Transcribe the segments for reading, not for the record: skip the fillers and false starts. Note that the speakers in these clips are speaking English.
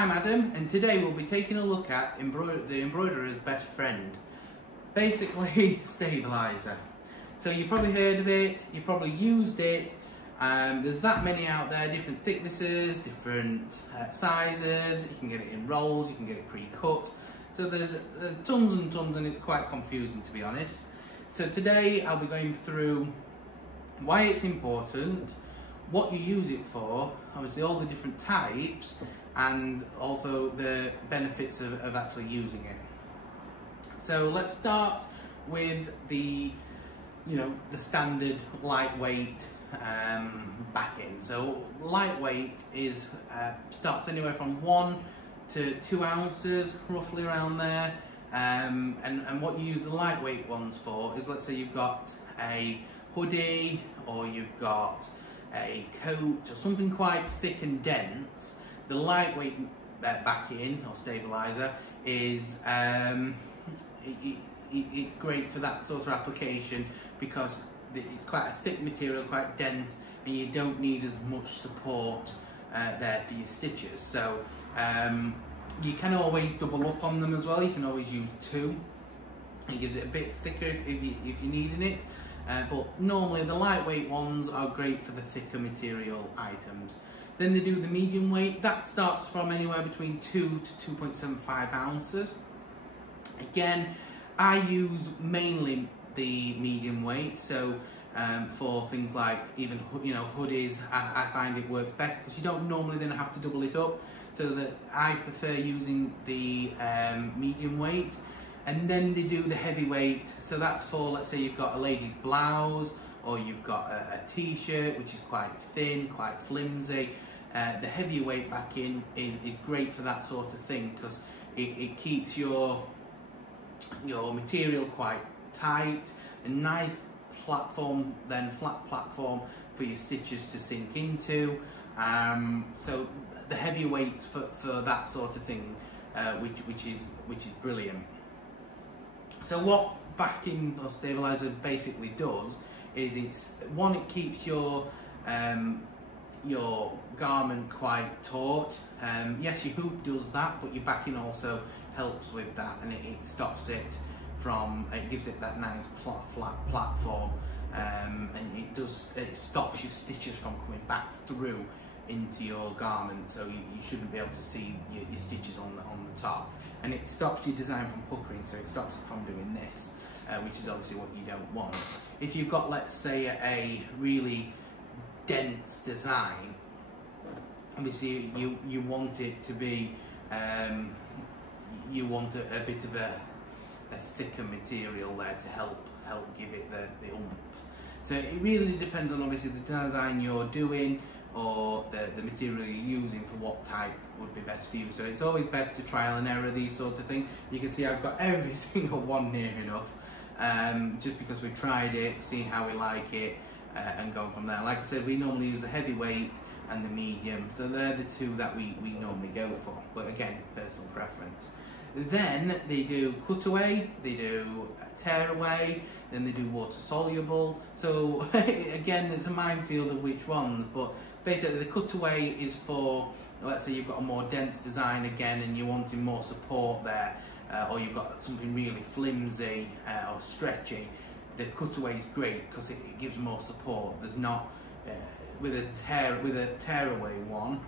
I'm Adam, and today we'll be taking a look at the embroiderer's best friend, basically stabilizer. So you've probably heard of it, you've probably used it. There's that many out there, different thicknesses, different sizes. You can get it in rolls, you can get it pre-cut. So there's tons and tons, and it's quite confusing, to be honest. So today I'll be going through why it's important, what you use it for, obviously all the different types, and also the benefits of actually using it. So let's start with the standard lightweight backing. So lightweight is starts anywhere from 1 to 2 ounces, roughly around there. And what you use the lightweight ones for is, let's say you've got a hoodie or you've got a coat or something quite thick and dense. The lightweight backing or stabilizer is it's great for that sort of application because it's quite a thick material, quite dense, and you don't need as much support there for your stitches. So you can always double up on them as well. You can always use 2. It gives it a bit thicker if you're needing it. But normally the lightweight ones are great for the thicker material items. Then they do the medium weight. That starts from anywhere between 2 to 2.75 ounces. Again, I use mainly the medium weight. So for things like even hoodies, I find it works better because you don't normally then have to double it up. So that I prefer using the medium weight. And then they do the heavyweight, so that's for, let's say you've got a lady's blouse or you've got a t-shirt which is quite thin, quite flimsy. The heavyweight backing is great for that sort of thing because it keeps your material quite tight, a nice platform, then flat platform for your stitches to sink into. So the heavyweights for that sort of thing, which is brilliant. So what backing or stabilizer basically does is it keeps your garment quite taut. Yes, your hoop does that, but your backing also helps with that, and it stops it from, it gives it that nice flat platform, and it stops your stitches from coming back through into your garment, so you shouldn't be able to see your stitches on the top, and it stops your design from puckering, so it stops it from doing this, which is obviously what you don't want. If you've got, let's say, a really dense design, obviously you want it to be, you want a bit of a thicker material there to help give it the oomph. So it really depends on obviously the design you're doing, or the material you're using for what type would be best for you. So it's always best to trial and error these sorts of things. You can see I've got every single one near enough, just because we've tried it, seen how we like it, and gone from there. Like I said, we normally use the heavyweight and the medium, so they're the 2 that we normally go for, but again, personal preference. Then they do cutaway, they do tear away, then they do water soluble. So again, there's a minefield of which ones, but basically the cutaway is for, let's say you've got a more dense design again and you're wanting more support there, or you've got something really flimsy or stretchy. The cutaway is great because it gives more support. There's not with a tearaway one,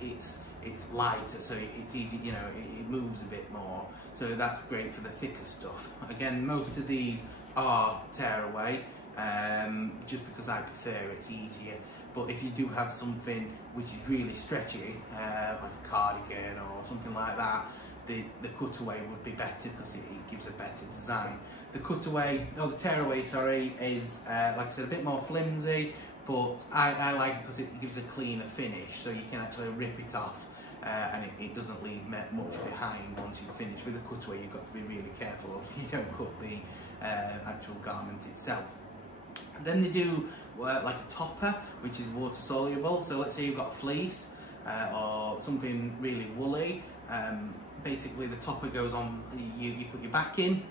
it's lighter, so it's easy, it moves a bit more, so that's great for the thicker stuff. Again, most of these are tearaway, just because I prefer it's easier, but if you do have something which is really stretchy, like a cardigan or something like that, the cutaway would be better because it gives a better design. The tearaway, sorry, is like I said, a bit more flimsy, but I like it because it gives a cleaner finish, so you can actually rip it off, and it doesn't leave much behind once you finish. With a cutaway, you've got to be really careful you don't cut the actual garment itself. Then they do like a topper, which is water soluble. So let's say you've got fleece or something really woolly. Basically, the topper goes on. You put your back in,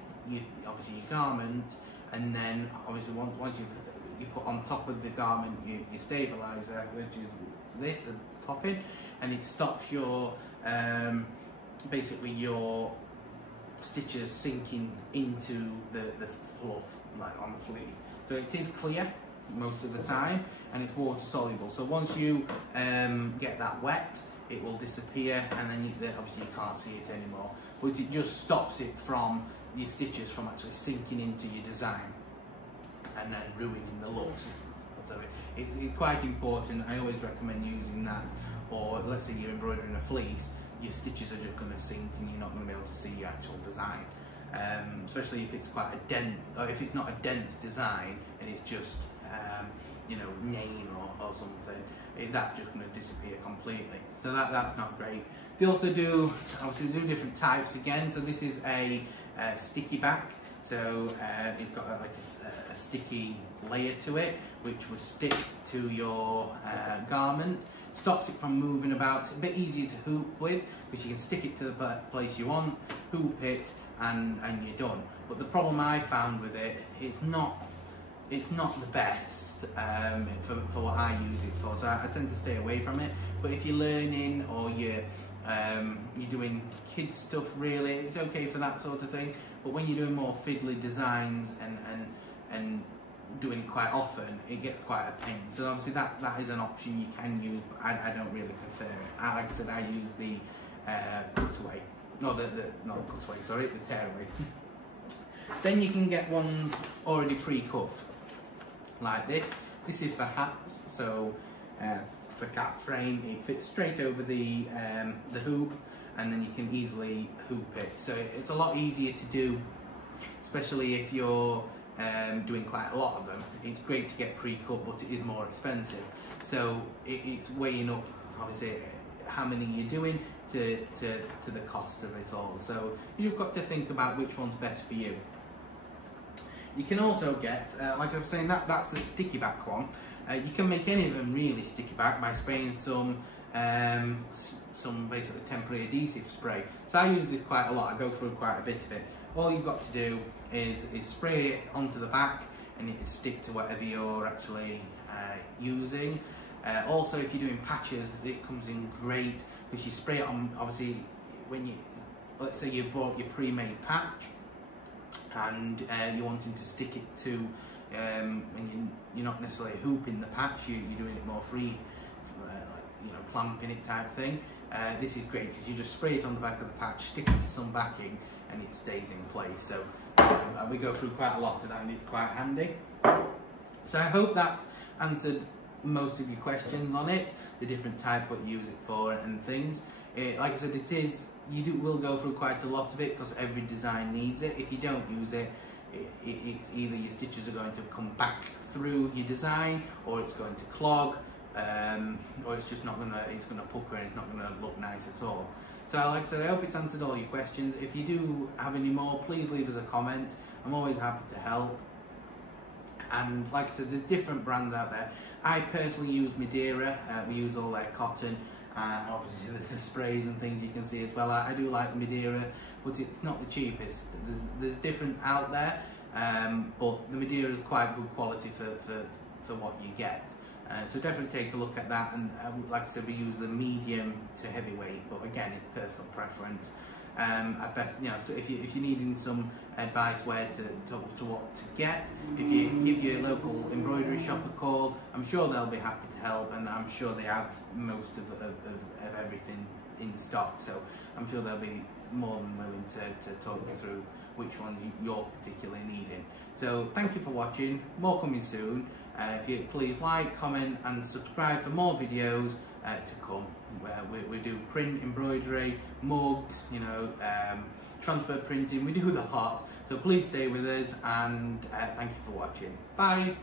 obviously your garment, and then obviously once you put on top of the garment your stabilizer, which is this, the topping, and it stops your basically your stitches sinking into the fluff, like on the fleece. So it is clear most of the time, and it's water soluble. So once you get that wet, it will disappear, and then obviously you can't see it anymore. But it just stops it from your stitches from actually sinking into your design and then ruining the looks. So it's quite important. I always recommend using that. Or let's say you're embroidering a fleece, your stitches are just going to sink and you're not going to be able to see your actual design. Especially if it's quite a dense, or if it's not a dense design and it's just you know, name or something, that's just going to disappear completely. So that's not great. They also do, obviously they do different types again. So this is a sticky back. So it's got like a sticky layer to it, which will stick to your garment. Stops it from moving about. It's a bit easier to hoop with because you can stick it to the place you want, hoop it, and you're done. But the problem I found with it, it's not the best for what I use it for. So I tend to stay away from it. But if you're learning or you're doing kids stuff, really, it's okay for that sort of thing. But when you're doing more fiddly designs and doing it quite often, it gets quite a pain. So obviously that is an option you can use, but I don't really prefer it. Like I said, I use the cutaway. No, not cutaway, sorry, the tearaway. Then you can get ones already pre-cut, like this. This is for hats, so for cap frame, it fits straight over the hoop, and then you can easily hoop it. So it's a lot easier to do, especially if you're doing quite a lot of them. It's great to get pre-cut, but it is more expensive. So it's weighing up, obviously, how many you're doing to the cost of it all. So you've got to think about which one's best for you. You can also get, like I was saying, that's the sticky back one. You can make any of them really sticky back by spraying some basically temporary adhesive spray. So I use this quite a lot. I go through quite a bit of it. All you've got to do is spray it onto the back, and it can stick to whatever you're actually using. Also, if you're doing patches, it comes in great because you spray it on. Obviously, when let's say you bought your pre-made patch and you're wanting to stick it to when you're not necessarily hooping the patch, you're doing it more free, like, you know, clamping it type thing. This is great because you just spray it on the back of the patch, stick it to some backing, and it stays in place. So we go through quite a lot of that, and it's quite handy. So I hope that's answered most of your questions on it, the different types, what you use it for, and things. Like I said, will go through quite a lot of it because every design needs it. If you don't use it, it's either your stitches are going to come back through your design, or it's going to clog, or it's just not gonna, it's gonna pucker and it's not gonna look nice at all. So like I said, I hope it's answered all your questions. If you do have any more, please leave us a comment. I'm always happy to help. And like I said, there's different brands out there. I personally use Madeira. We use all their cotton, and obviously the sprays and things you can see as well. I do like Madeira, but it's not the cheapest. There's different out there, but the Madeira is quite good quality for what you get. So definitely take a look at that. And like I said, we use the medium to heavyweight, but again, it's personal preference. I bet, you know, so if you're needing some advice where to what to get, if you give your local embroidery shop a call, I'm sure they'll be happy to help, and I'm sure they have most of everything in stock. So I'm sure they'll be more than willing to talk you through which ones you're particularly needing. So thank you for watching. More coming soon. If you please like, comment, and subscribe for more videos to come. Where we do print, embroidery, mugs, you know, transfer printing. We do the lot. So please stay with us, and thank you for watching. Bye.